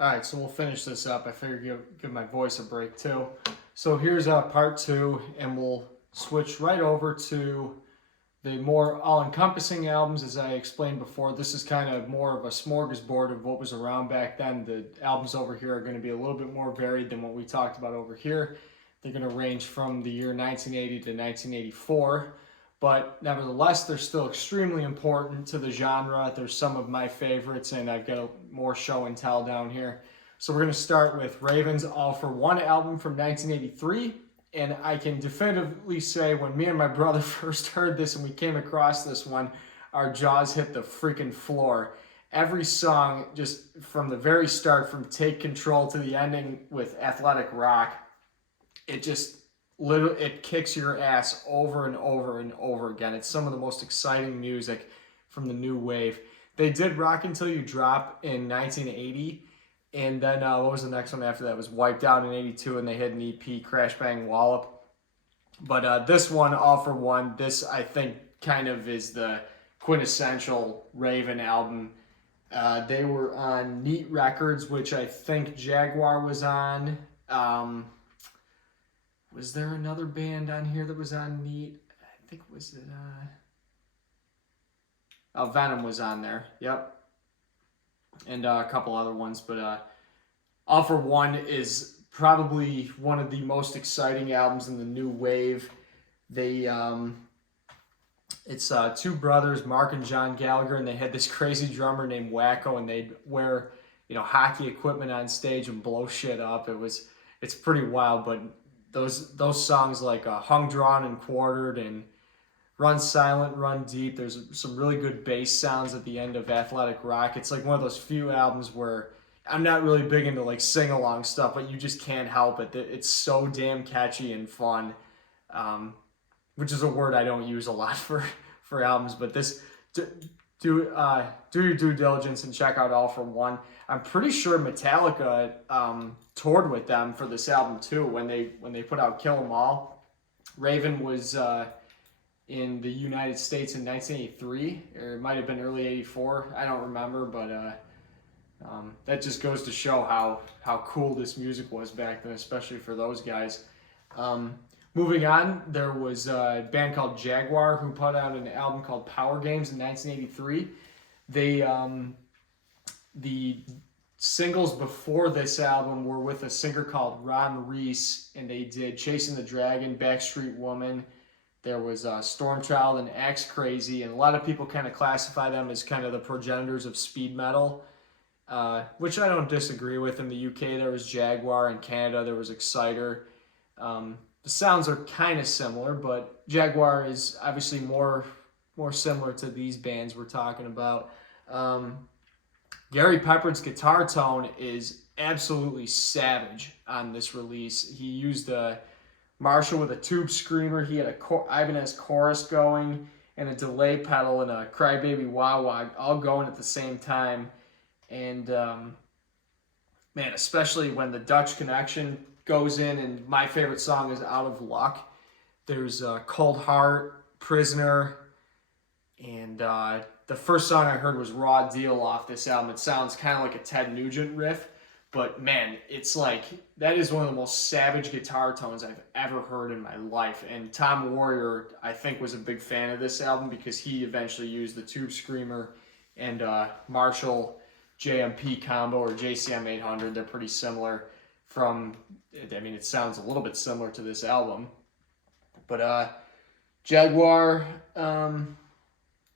All right, so we'll finish this up. I figured give my voice a break too. So here's part two, and we'll switch right over to the more all-encompassing albums. As I explained before, this is kind of more of a smorgasbord of what was around back then. The albums over here are going to be a little bit more varied than what we talked about over here. They're going to range from the year 1980 to 1984. But nevertheless, they're still extremely important to the genre. There's some of my favorites, and I've got more show and tell down here. So we're going to start with Raven's All for One album from 1983. And I can definitively say when me and my brother first heard this and we came across this one, our jaws hit the freaking floor. Every song, just from the very start, from Take Control to the ending with Athletic Rock, it just literally it kicks your ass over and over and over again. It's some of the most exciting music from the new wave. They did Rock Until You Drop in 1980, and then what was the next one after that? It was Wiped Out in 82, and they had an EP, Crash Bang Wallop. But this one, All for One, this I think kind of is the quintessential Raven album. They were on Neat Records, which I think Jaguar was on. Was there another band on here that was on Neat? I think was it Venom was on there. Yep. And a couple other ones, but All for One is probably one of the most exciting albums in the new wave. They it's two brothers, Mark and John Gallagher, and they had this crazy drummer named Wacko, and they'd wear hockey equipment on stage and blow shit up. It's pretty wild, but those songs like Hung, Drawn, and Quartered and Run Silent, Run Deep, there's some really good bass sounds at the end of Athletic Rock. It's like one of those few albums where I'm not really big into like sing-along stuff, but you just can't help it. It's so damn catchy and fun, which is a word I don't use a lot for albums, but this... Do your due diligence and check out All for One. I'm pretty sure Metallica toured with them for this album too when they put out Kill 'Em All. Raven was in the United States in 1983, or it might have been early '84. I don't remember, but that just goes to show how cool this music was back then, especially for those guys. Moving on, there was a band called Jaguar who put out an album called Power Games in 1983. The singles before this album were with a singer called Ron Reese, and they did Chasing the Dragon, Backstreet Woman. There was Stormchild and Axe Crazy, and a lot of people kind of classify them as kind of the progenitors of speed metal, which I don't disagree with. In the UK, there was Jaguar. In Canada, there was Exciter. The sounds are kind of similar, but Jaguar is obviously more similar to these bands we're talking about. Gary Pepper's guitar tone is absolutely savage on this release. He used a Marshall with a tube screamer. He had a Ibanez chorus going and a delay pedal and a Crybaby Wah Wah all going at the same time. And man, especially when the Dutch Connection goes in, and my favorite song is Out of Luck. There's Cold Heart, Prisoner, and the first song I heard was Raw Deal off this album. It sounds kind of like a Ted Nugent riff, but man, it's like, that is one of the most savage guitar tones I've ever heard in my life. And Tom Warrior, I think, was a big fan of this album because he eventually used the Tube Screamer and Marshall JMP combo, or JCM 800. They're pretty similar. It sounds a little bit similar to this album. But Jaguar, trying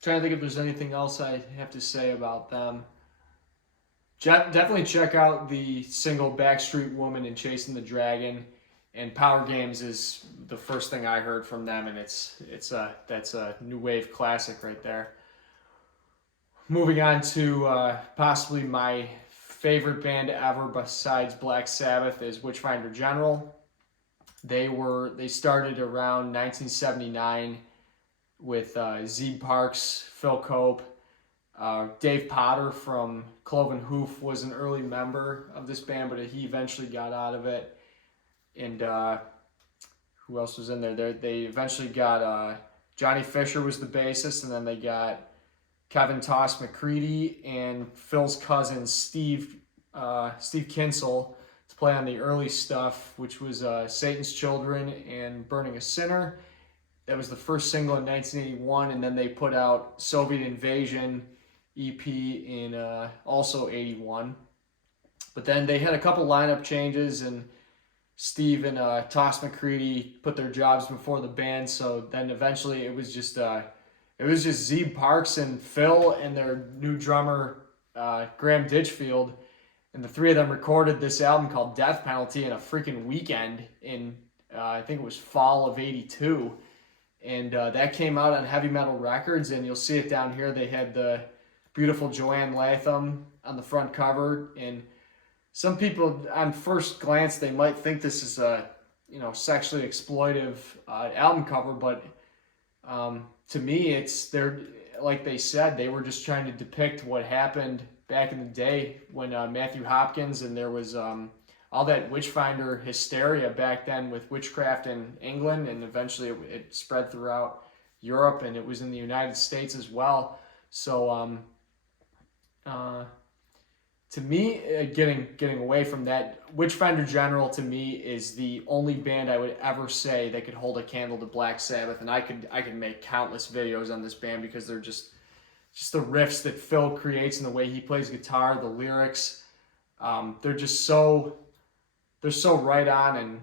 to think if there's anything else I have to say about them. Definitely check out the single Backstreet Woman and Chasing the Dragon, and Power Games is the first thing I heard from them, and that's a new wave classic right there. Moving on to possibly my favorite band ever besides Black Sabbath is Witchfinder General. They started around 1979 with Zeke Parks, Phil Cope, Dave Potter from Cloven Hoof was an early member of this band, but he eventually got out of it. And who else was in there? They eventually got Johnny Fisher was the bassist, and then they got Kevin Toss McCready and Phil's cousin Steve Steve Kinsel to play on the early stuff, which was Satan's Children and Burning a Sinner. That was the first single in 1981, and then they put out Soviet Invasion EP in also 81. But then they had a couple lineup changes, and Steve and Toss McCready put their jobs before the band. So then eventually it was just Zeeb Parks and Phil and their new drummer Graham Ditchfield, and the three of them recorded this album called Death Penalty in a freaking weekend in I think it was fall of '82, and that came out on Heavy Metal Records. And you'll see it down here. They had the beautiful Joanne Latham on the front cover, and some people, on first glance, they might think this is a sexually exploitive album cover, but to me, they're like they said, they were just trying to depict what happened back in the day when Matthew Hopkins, and there was all that Witchfinder hysteria back then with witchcraft in England, and eventually it spread throughout Europe, and it was in the United States as well. So to me, getting away from that, Witchfinder General to me is the only band I would ever say that could hold a candle to Black Sabbath, and I could make countless videos on this band because they're just the riffs that Phil creates and the way he plays guitar, the lyrics, they're just so right on, and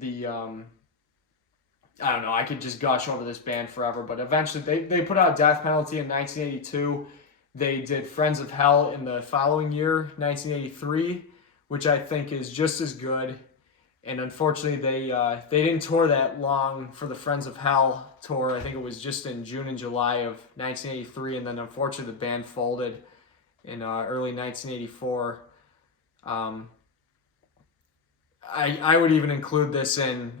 the I don't know, I could just gush over this band forever. But eventually they put out Death Penalty in 1982. They did Friends of Hell in the following year, 1983, which I think is just as good. And unfortunately, they didn't tour that long for the Friends of Hell tour. I think it was just in June and July of 1983, and then unfortunately the band folded in early 1984. I would even include this in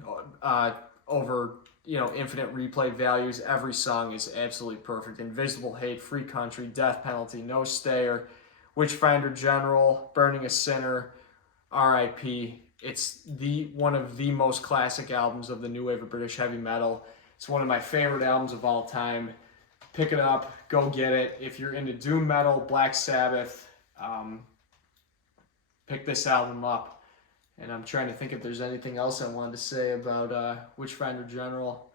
over infinite replay values. Every song is absolutely perfect. Invisible Hate, Free Country, Death Penalty, No Stayer, Witchfinder General, Burning a Sinner, R.I.P. It's one of the most classic albums of the new wave of British heavy metal. It's one of my favorite albums of all time. Pick it up, go get it. If you're into doom metal, Black Sabbath, pick this album up. And I'm trying to think if there's anything else I wanted to say about Witchfinder General.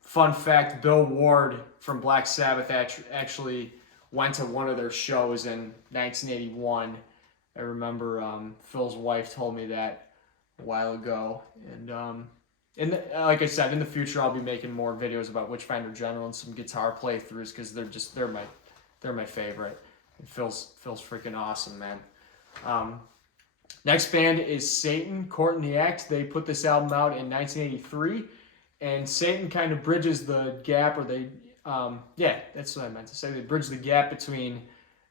Fun fact, Bill Ward from Black Sabbath actually went to one of their shows in 1981. I remember Phil's wife told me that a while ago. And like I said, in the future I'll be making more videos about Witchfinder General and some guitar playthroughs because they're my favorite. And Phil's freaking awesome, man. Next band is Satan, Court in the Act. They put this album out in 1983, and Satan kind of bridges the gap, or that's what I meant to say. They bridge the gap between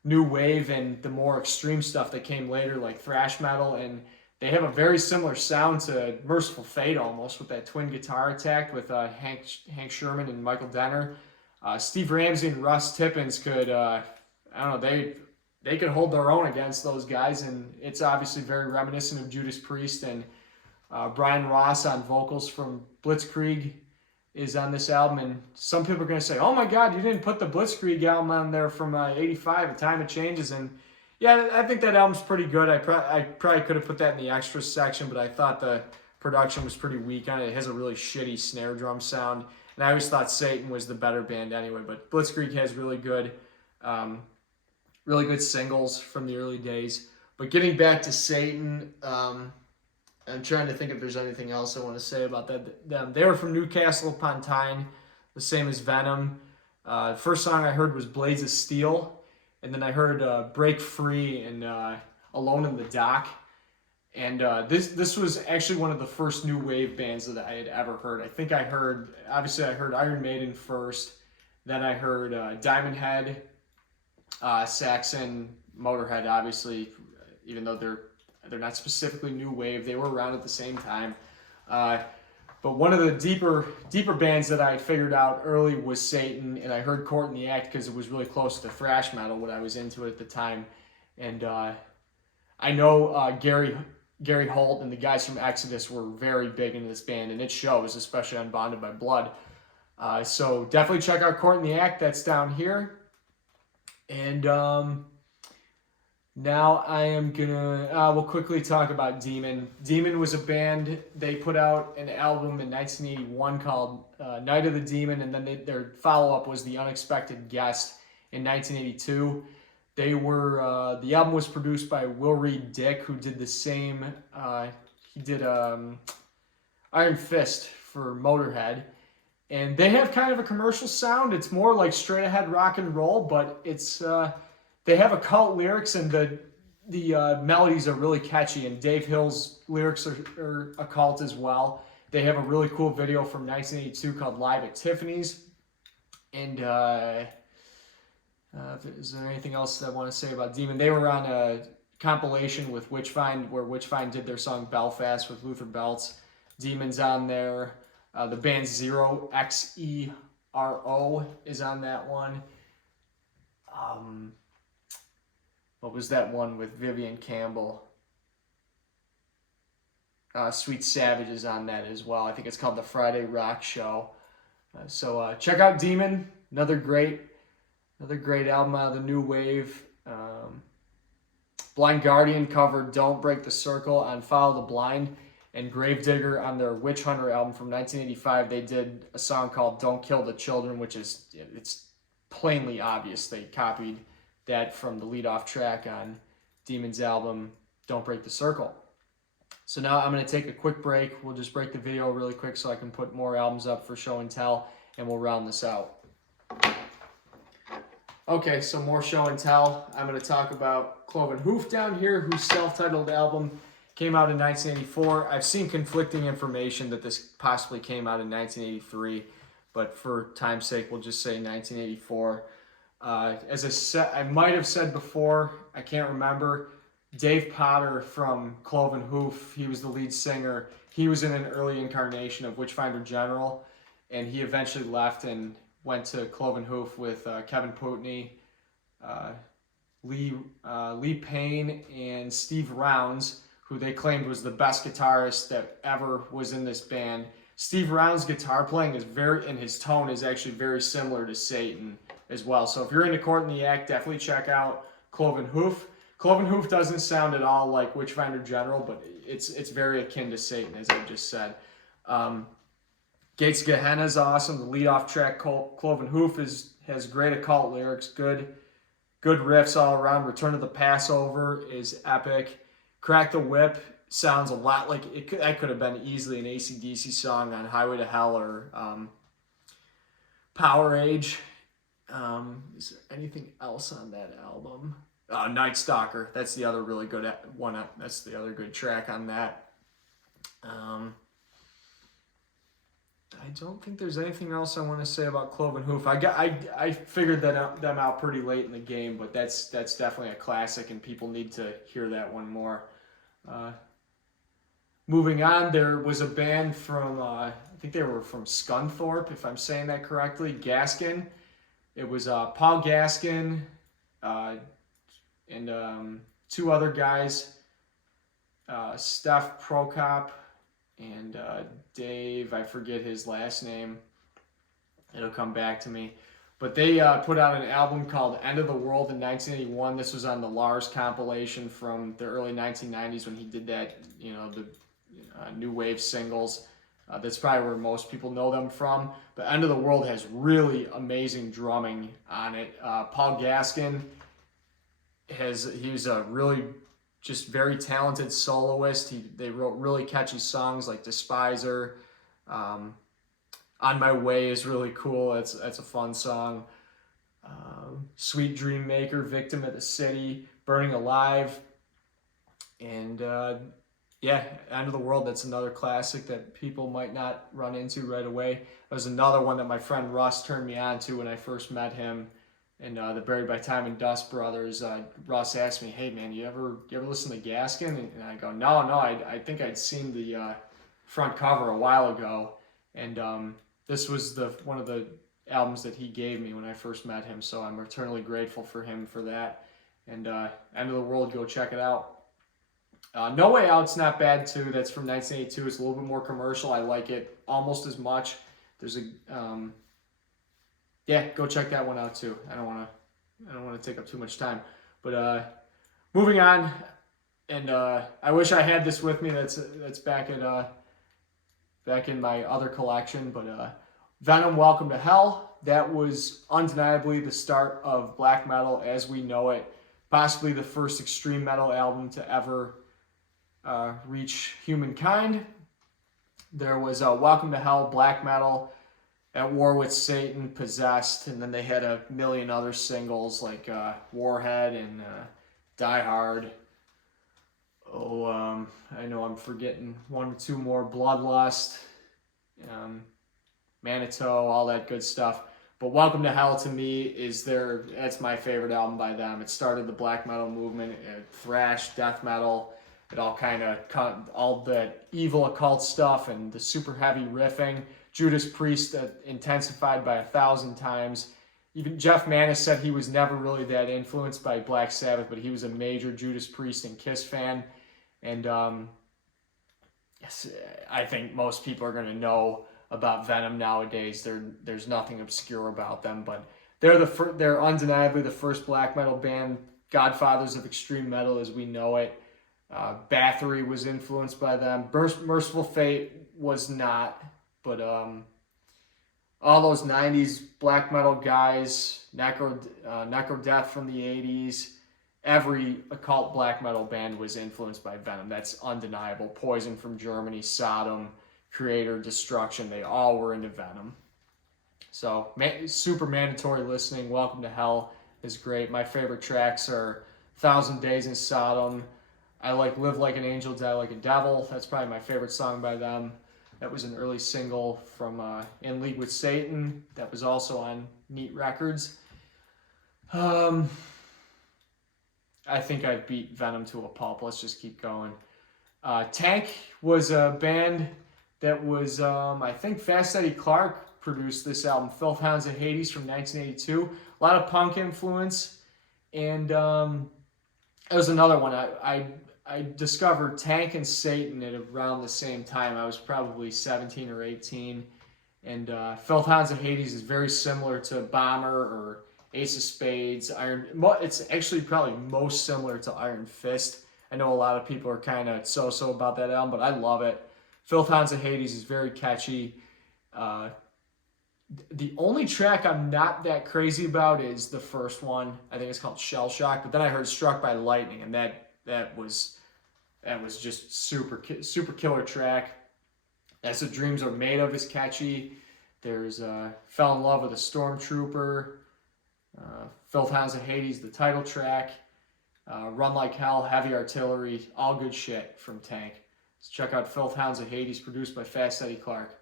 new wave and the more extreme stuff that came later, like thrash metal, and they have a very similar sound to Merciful Fate almost, with that twin guitar attack with Hank Sherman and Michael Denner. Steve Ramsey and Russ Tippins could, they could hold their own against those guys, and it's obviously very reminiscent of Judas Priest. And Brian Ross on vocals from Blitzkrieg is on this album, and some people are going to say, oh my god, you didn't put the Blitzkrieg album on there from 85, A Time of Changes. And yeah, I think that album's pretty good. I probably could have put that in the extras section, but I thought the production was pretty weak on it. It has a really shitty snare drum sound, and I always thought Satan was the better band anyway, but Blitzkrieg has really good singles from the early days. But getting back to Satan, I'm trying to think if there's anything else I want to say about them. They were from Newcastle upon Tyne, the same as Venom. The first song I heard was Blades of Steel, and then I heard Break Free and Alone in the Dock. And this was actually one of the first new wave bands that I had ever heard. I think I heard Iron Maiden first, then I heard Diamond Head, Saxon, Motorhead, obviously, even though they're not specifically new wave, they were around at the same time. But one of the deeper bands that I figured out early was Satan, and I heard Court in the Act because it was really close to thrash metal, what I was into at the time. And I know Gary Holt and the guys from Exodus were very big into this band, and it shows, especially on Bonded by Blood. So definitely check out Court in the Act. That's down here. And Now I am gonna, we'll quickly talk about Demon. Demon was a band, they put out an album in 1981 called Night of the Demon, and then their follow-up was The Unexpected Guest in 1982. They were, the album was produced by Will Reed Dick, who did the same, he did Iron Fist for Motorhead. And they have kind of a commercial sound. It's more like straight ahead rock and roll, but it's, they have occult lyrics, and the melodies are really catchy. And Dave Hill's lyrics are occult as well. They have a really cool video from 1982 called "Live at Tiffany's." And is there anything else I want to say about Demon? They were on a compilation with Witchfind, where Witchfind did their song "Belfast" with Luther Beltz. Demon's on there. The band Zero XERO is on that one. What was that one with Vivian Campbell? Sweet Savage is on that as well. I think it's called The Friday Rock Show. So check out Demon. Another great album out of the new wave. Blind Guardian covered "Don't Break the Circle" on Follow the Blind, and Gravedigger on their Witch Hunter album from 1985. They did a song called "Don't Kill the Children," which is, it's plainly obvious they copied that from the lead-off track on Demon's album "Don't Break the Circle." So now I'm going to take a quick break. We'll just break the video really quick so I can put more albums up for show and tell, and we'll round this out. Okay, so more show and tell. I'm going to talk about Cloven Hoof down here, whose self-titled album came out in 1984. I've seen conflicting information that this possibly came out in 1983, but for time's sake, we'll just say 1984. As I said, I might have said before, I can't remember, Dave Potter from Cloven Hoof, he was the lead singer. He was in an early incarnation of Witchfinder General, and he eventually left and went to Cloven Hoof with Kevin Putney, Lee Payne, and Steve Rounds, who they claimed was the best guitarist that ever was in this band. Steve Rounds' guitar playing is and his tone is actually very similar to Satan as well. So if you're into Court in the Act, definitely check out Cloven Hoof. Cloven Hoof doesn't sound at all like Witchfinder General, but it's very akin to Satan, as I just said. Gates of Gehenna is awesome. The lead-off track, Cloven Hoof, has great occult lyrics, good riffs all around. Return of the Passover is epic. Crack the Whip sounds a lot like that could have been easily an AC/DC song on Highway to Hell or Power Age. Is there anything else on that album? Night Stalker. That's the other really good one. That's the other good track on that. I don't think there's anything else I want to say about Cloven Hoof. I figured them out pretty late in the game, but that's definitely a classic, and people need to hear that one more. Moving on, there was a band from I think they were from Scunthorpe, if I'm saying that correctly. Gaskin. It was Paul Gaskin and two other guys, Steph Prokop and Dave, I forget his last name. It'll come back to me. But they put out an album called End of the World in 1981. This was on the Lars compilation from the early 1990s when he did that, the new wave singles. That's probably where most people know them from. But End of the World has really amazing drumming on it. Paul Gaskin, he's a really just very talented soloist. They wrote really catchy songs like Despiser. On My Way is really cool. That's a fun song. Sweet Dream Maker, Victim of the City, Burning Alive, and End of the World. That's another classic that people might not run into right away. That was another one that my friend Russ turned me on to when I first met him. And the Buried by Time and Dust brothers, Russ asked me, "Hey man, you ever listen to Gaskin?" And I go, No, I think I'd seen the front cover a while ago, and this was one of the albums that he gave me when I first met him. So I'm eternally grateful for him for that. And End of the World, go check it out. No Way Out's not bad too. That's from 1982. It's a little bit more commercial. I like it almost as much. There's a go check that one out too. I don't want to take up too much time, but Moving on, and I wish I had this with me. That's back at back in my other collection, but Venom, Welcome to Hell. That was undeniably the start of black metal as we know it. Possibly the first extreme metal album to ever reach humankind. There was Welcome to Hell, black metal, At War with Satan, Possessed, and then they had a million other singles like Warhead and Die Hard. I know I'm forgetting one or two more. Bloodlust, Manitou, all that good stuff. But Welcome to Hell to me that's my favorite album by them. It started the black metal movement, thrash, death metal. It all kind of all the evil occult stuff and the super heavy riffing. Judas Priest intensified by 1,000 times. Even Jeff Manis said he was never really that influenced by Black Sabbath, but he was a major Judas Priest and Kiss fan. And yes, I think most people are going to know about Venom nowadays. There's nothing obscure about them, but they're undeniably the first black metal band, godfathers of extreme metal as we know it. Bathory was influenced by them. Merciful Fate was not, but all those 90s black metal guys, Necrodeath from the 80s, every occult black metal band was influenced by Venom. That's undeniable. Poison from Germany, Sodom, Creator, Destruction, they all were into Venom. So super mandatory listening. Welcome to Hell is great. My favorite tracks are 1,000 Days in Sodom. I like Live Like an Angel, Die Like a Devil. That's probably my favorite song by them. That was an early single from In League with Satan. That was also on Neat Records. I think I beat Venom to a pulp. Let's just keep going. Tank was a band that was, I think Fast Eddie Clarke produced this album, Filth Hounds of Hades from 1982. A lot of punk influence. And it was another one. I discovered Tank and Satan at around the same time. I was probably 17 or 18. And Filth Hounds of Hades is very similar to Bomber or Ace of Spades. It's actually probably most similar to Iron Fist. I know a lot of people are kind of so-so about that album, but I love it. Filth Hounds of Hades is very catchy. The only track I'm not that crazy about is the first one. I think it's called Shell Shock. But then I heard Struck by Lightning, and that was just super killer track. That's What Dreams Are Made Of is catchy. There's Fell in Love with a Stormtrooper. Filth Hounds of Hades, the title track. Run Like Hell, Heavy Artillery, all good shit from Tank. So check out Filth Hounds of Hades, produced by Fast Eddie Clarke.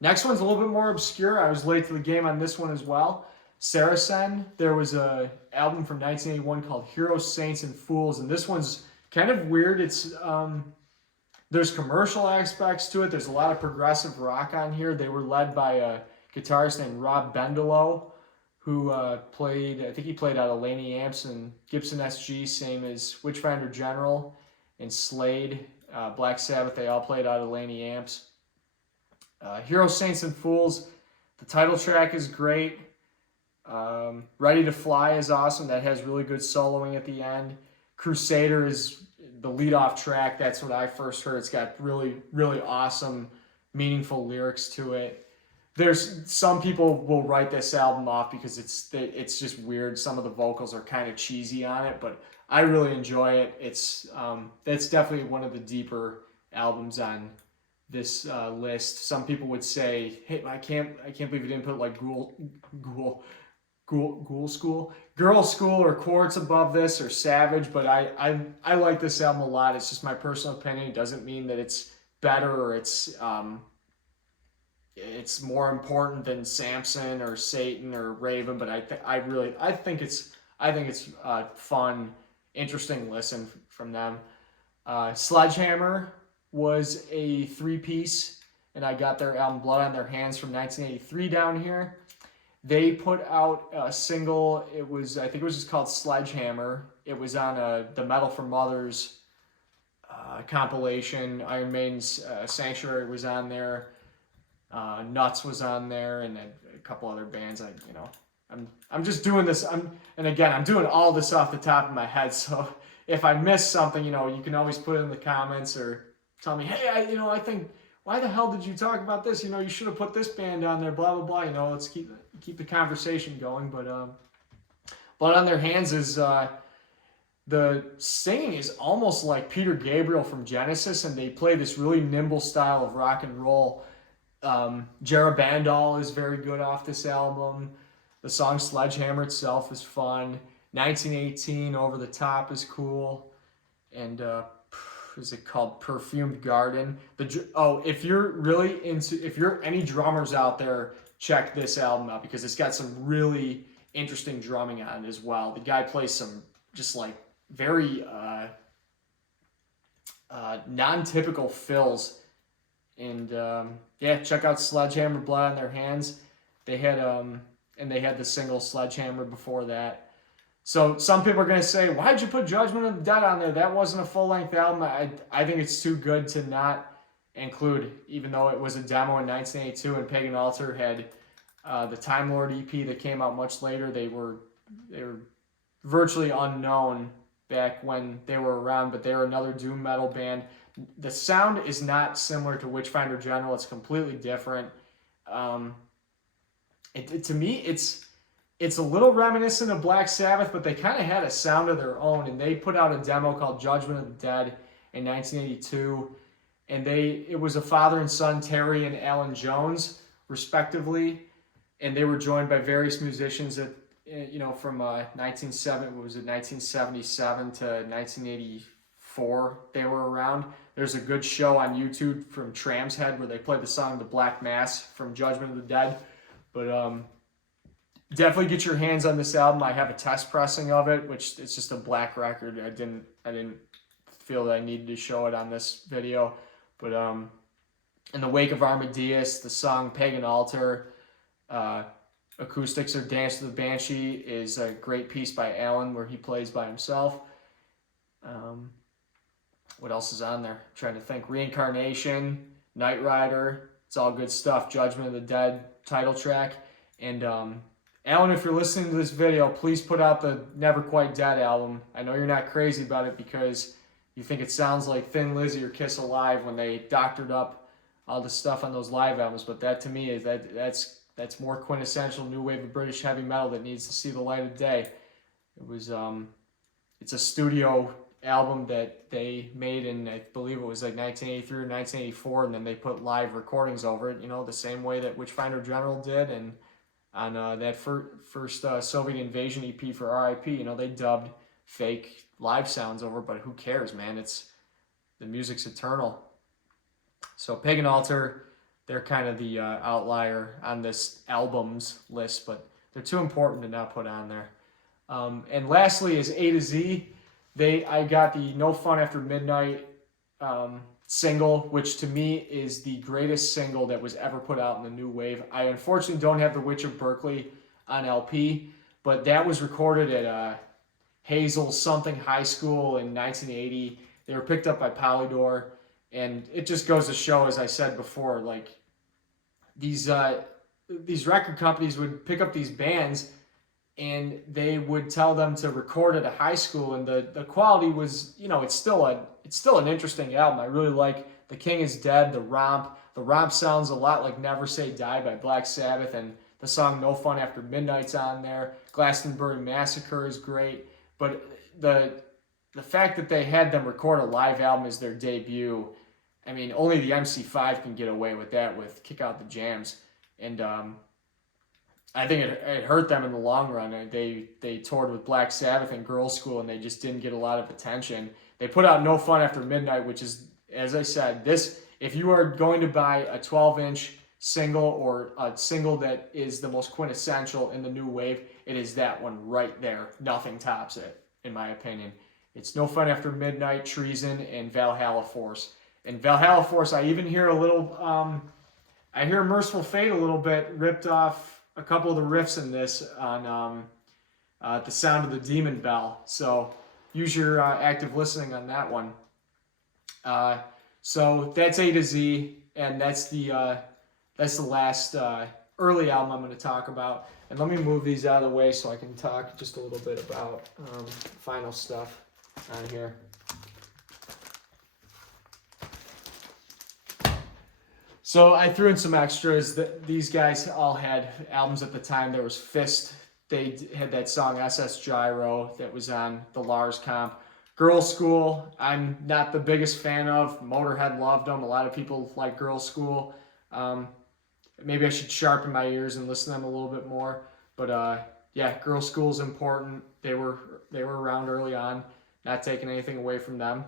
Next one's a little bit more obscure. I was late to the game on this one as well. Saracen, there was a album from 1981 called Heroes, Saints, and Fools, and this one's kind of weird. It's there's commercial aspects to it. There's a lot of progressive rock on here. They were led by a guitarist named Rob Bendelow, who played, I think he played out of Laney Amps and Gibson SG, same as Witchfinder General and Slade, Black Sabbath. They all played out of Laney Amps. Heroes, Saints, and Fools, the title track is great. Ready to Fly is awesome. That has really good soloing at the end. Crusader is the lead-off track. That's what I first heard. It's got really, really awesome, meaningful lyrics to it. There's some people will write this album off because it's just weird. Some of the vocals are kind of cheesy on it, but I really enjoy it. That's definitely one of the deeper albums on this list. Some people would say, "Hey, I can't believe you didn't put like Girl School or Quartz above this or Savage," but I like this album a lot. It's just my personal opinion. It doesn't mean that it's better or it's more important than Samson or Satan or Raven, but I think it's a fun, interesting listen from them. Sledgehammer was a 3-piece, and I got their album Blood on Their Hands from 1983 down here. They put out a single. I think it was just called Sledgehammer. It was on the Metal for Mothers compilation. Iron Maiden's Sanctuary was on there. Nuts was on there, and a couple other bands. I'm just doing this. And again, I'm doing all this off the top of my head. So if I miss something, you can always put it in the comments or tell me, hey, I think, why the hell did you talk about this? You should have put this band on there. Blah blah blah. Let's keep the conversation going. But Blood on Their Hands is the singing is almost like Peter Gabriel from Genesis, and they play this really nimble style of rock and roll. Jarrah Bandal is very good off this album. The song Sledgehammer itself is fun. 1918 Over the Top is cool. And is it called Perfumed Garden? If you're any drummers out there, check this album out because it's got some really interesting drumming on it as well. The guy plays some just like very non-typical fills. And check out Sledgehammer, Blood on Their Hands. They had the single Sledgehammer before that. So some people are going to say, why'd you put Judgment of the Dead on there? That wasn't a full-length album. I think it's too good to not include, even though it was a demo in 1982 and Pagan Altar had the Time Lord EP that came out much later. They were virtually unknown back when they were around, but they were another doom metal band. The sound is not similar to Witchfinder General. It's completely different. To me, it's a little reminiscent of Black Sabbath, but they kind of had a sound of their own, and they put out a demo called Judgment of the Dead in 1982, and it was a father and son, Terry and Alan Jones, respectively, and they were joined by various musicians that, from 1977 to 1984, they were around. There's a good show on YouTube from Tram's Head where they played the song The Black Mass from Judgment of the Dead. But definitely get your hands on this album. I have a test pressing of it, which it's just a black record. I didn't feel that I needed to show it on this video. But In the Wake of Armadeus, the song Pagan Altar, Acoustics or Dance to the Banshee is a great piece by Alan where he plays by himself. What else is on there? I'm trying to think. Reincarnation, Knight Rider, it's all good stuff. Judgment of the Dead title track. And Alan, if you're listening to this video, please put out the Never Quite Dead album. I know you're not crazy about it because you think it sounds like Thin Lizzy or Kiss Alive when they doctored up all the stuff on those live albums, but that to me is that's more quintessential new wave of British heavy metal that needs to see the light of day. It was it's a studio album that they made in, I believe it was like 1983 or 1984, and then they put live recordings over it, the same way that Witchfinder General did, and on that first Soviet Invasion EP for RIP, they dubbed fake live sounds over, but who cares, man? The music's eternal. So Pagan Altar, they're kind of the outlier on this albums list, but they're too important to not put on there. And lastly is A to Z. I got the No Fun After Midnight single, which to me is the greatest single that was ever put out in the new wave. I unfortunately don't have The Witch of Berkeley on LP, but that was recorded at Hazel something high school in 1980. They were picked up by Polydor, and it just goes to show, as I said before, like these record companies would pick up these bands and they would tell them to record at a high school, and the quality was, it's still an interesting album. I really like The King Is Dead, The Romp. The Romp sounds a lot like Never Say Die by Black Sabbath, and the song No Fun After Midnight's on there. Glastonbury Massacre is great, but the fact that they had them record a live album as their debut, I mean, only the MC5 can get away with that with Kick Out the Jams, and I think it hurt them in the long run. They toured with Black Sabbath and Girls' School, and they just didn't get a lot of attention. They put out No Fun After Midnight, which is, as I said, if you are going to buy a 12-inch single or a single that is the most quintessential in the new wave, it is that one right there. Nothing tops it, in my opinion. It's No Fun After Midnight, Treason, and Valhalla Force. And Valhalla Force, I even hear a little, I hear Merciful Fate a little bit ripped off a couple of the riffs in this on The Sound of the Demon Bell. So use your active listening on that one. So that's A to Z, and that's the last early album I'm going to talk about. And let me move these out of the way so I can talk just a little bit about final stuff on here. So I threw in some extras. These guys all had albums at the time. There was Fist. They had that song SS Gyro that was on the Lars comp. Girls School, I'm not the biggest fan of. Motorhead loved them. A lot of people like Girls School. Maybe I should sharpen my ears and listen to them a little bit more. But yeah, Girls School is important. They were around early on. Not taking anything away from them.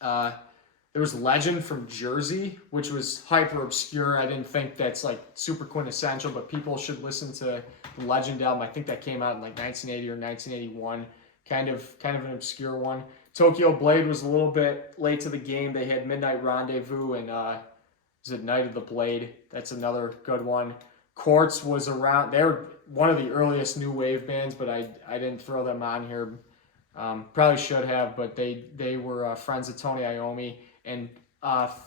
There was Legend from Jersey, which was hyper obscure. I didn't think that's like super quintessential, but people should listen to the Legend album. I think that came out in like 1980 or 1981. Kind of an obscure one. Tokyo Blade was a little bit late to the game. They had Midnight Rendezvous and is it Night of the Blade? That's another good one. Quartz was around. They're one of the earliest new wave bands, but I didn't throw them on here. Probably should have, but they were friends of Tony Iommi. And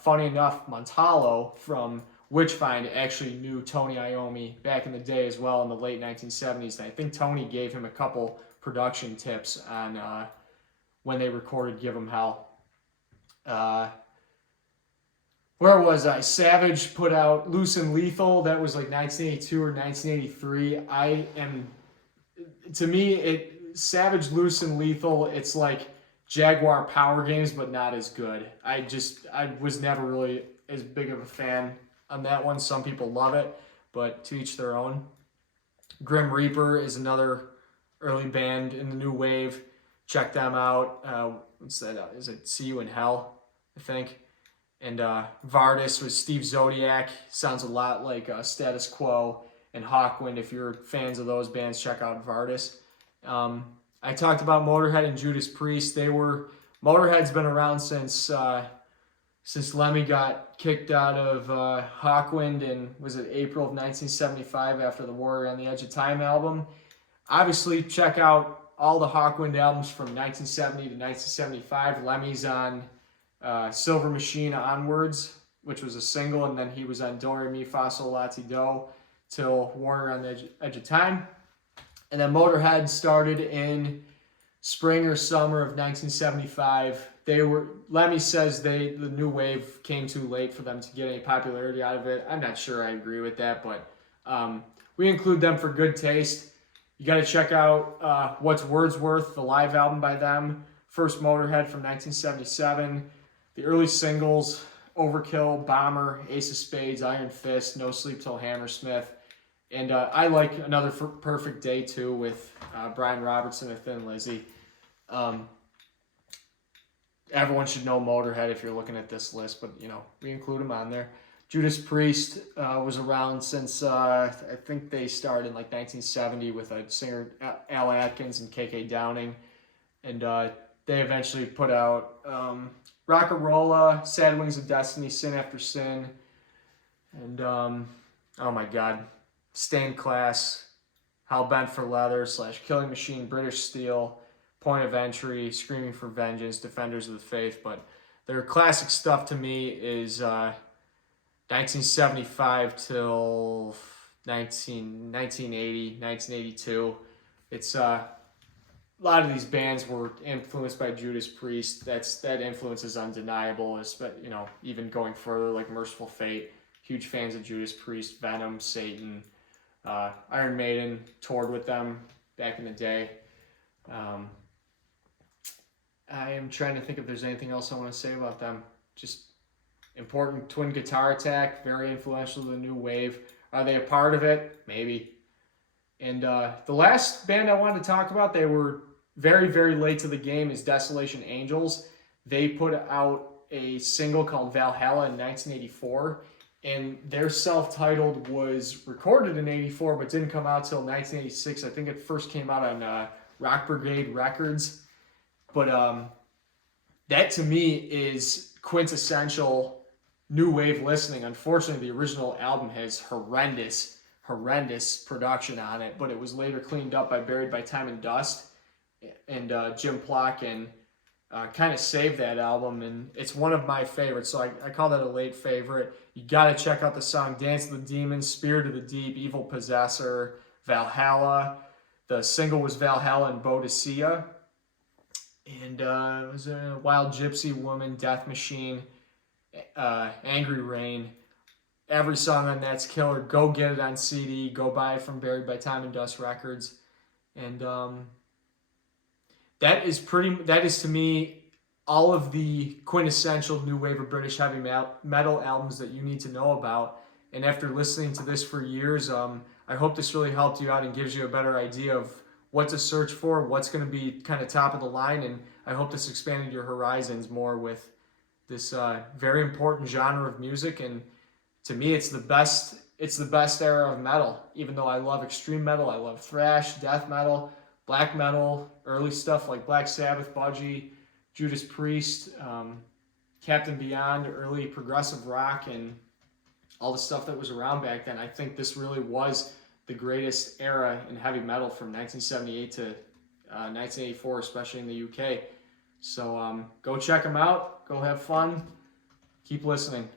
funny enough, Montalo from Witchfind actually knew Tony Iommi back in the day as well in the late 1970s. And I think Tony gave him a couple production tips on when they recorded Give 'Em Hell. Where was I? Savage put out Loose and Lethal. That was like 1982 or 1983. To me, Savage, Loose and Lethal, it's like Jaguar Power Games, but not as good. I was never really as big of a fan on that one. Some people love it, but to each their own. Grim Reaper is another early band in the new wave. Check them out. What's that? Is it See You in Hell, I think? And Vardis with Steve Zodiac. Sounds a lot like Status Quo and Hawkwind. If you're fans of those bands, check out Vardis. I talked about Motorhead and Judas Priest. Motorhead's been around since Lemmy got kicked out of Hawkwind in, was it April of 1975 after the Warrior on the Edge of Time album. Obviously, check out all the Hawkwind albums from 1970 to 1975. Lemmy's on Silver Machine onwards, which was a single, and then he was on Do Re Mi Fa Sol La Ti Do till Warrior on the Edge of Time. And then Motorhead started in spring or summer of 1975. Lemmy says the new wave came too late for them to get any popularity out of it. I'm not sure I agree with that, but we include them for good taste. You got to check out What's Wordsworth, the live album by them. First Motorhead from 1977. The early singles, Overkill, Bomber, Ace of Spades, Iron Fist, No Sleep Till Hammersmith. And I like Another Perfect Day, too, with Brian Robertson and Thin Lizzy. Everyone should know Motorhead if you're looking at this list, but, we include them on there. Judas Priest was around since, I think they started in, 1970 with a singer, Al Atkins and KK Downing. And they eventually put out Rock-a-Rolla, Sad Wings of Destiny, Sin After Sin, and, oh my God, Stained Class, Hell Bent for Leather / Killing Machine, British Steel, Point of Entry, Screaming for Vengeance, Defenders of the Faith. But their classic stuff to me is 1975 till 1980, 1982. It's a lot of these bands were influenced by Judas Priest. That influence is undeniable. Even going further, like Merciful Fate. Huge fans of Judas Priest, Venom, Satan. Iron Maiden toured with them back in the day. I am trying to think if there's anything else I want to say about them. Just important. Twin Guitar Attack, very influential to the new wave. Are they a part of it? Maybe. And the last band I wanted to talk about, they were very, very late to the game, is Desolation Angels. They put out a single called Valhalla in 1984. And their self-titled was recorded in 84, but didn't come out till 1986. I think it first came out on Rock Brigade Records. But that to me is quintessential new wave listening. Unfortunately, the original album has horrendous production on it, but it was later cleaned up by Buried by Time and Dust and Jim Plock, and kind of saved that album, and it's one of my favorites, so I call that a late favorite. You got to check out the song Dance of the Demons, Spirit of the Deep, Evil Possessor, Valhalla. The single was Valhalla and Bodicea. And it was a Wild Gypsy Woman, Death Machine, Angry Rain. Every song on that's killer. Go get it on CD. Go buy it from Buried by Time and Dust Records. And that is to me all of the quintessential new wave of British heavy metal albums that you need to know about. And after listening to this for years, I hope this really helped you out and gives you a better idea of what to search for, what's going to be kind of top of the line, and I hope this expanded your horizons more with this very important genre of music. And to me, it's the best era of metal. Even though I love extreme metal, I love thrash, death metal, black metal, early stuff like Black Sabbath, Budgie, Judas Priest, Captain Beyond, early progressive rock, and all the stuff that was around back then. I think this really was the greatest era in heavy metal from 1978 to 1984, especially in the UK. So go check them out. Go have fun. Keep listening.